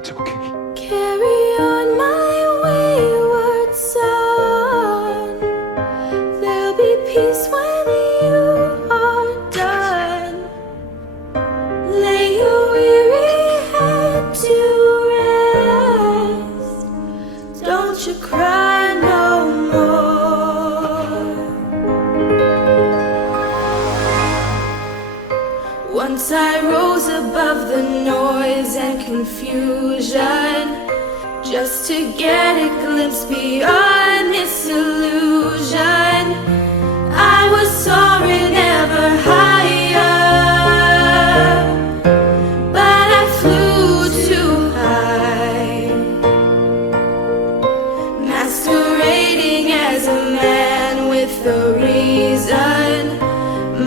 It's okay. Carry on, my wayward son. There'll be peace when you are done. Lay your weary head to rest. Don't you cry no more. Once I rose above the noise and confusion, just to get a glimpse beyond this illusion. I was soaring ever higher, but I flew too high, masquerading as a man with a reason.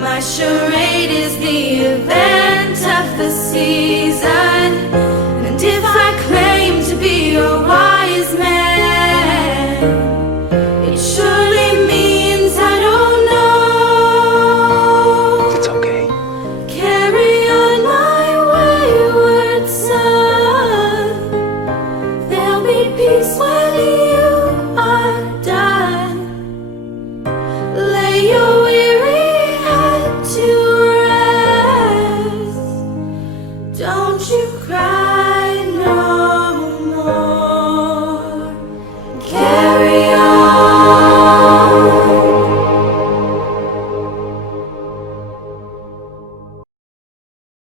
My charade is the event of the season, and if I claim to be a wise man,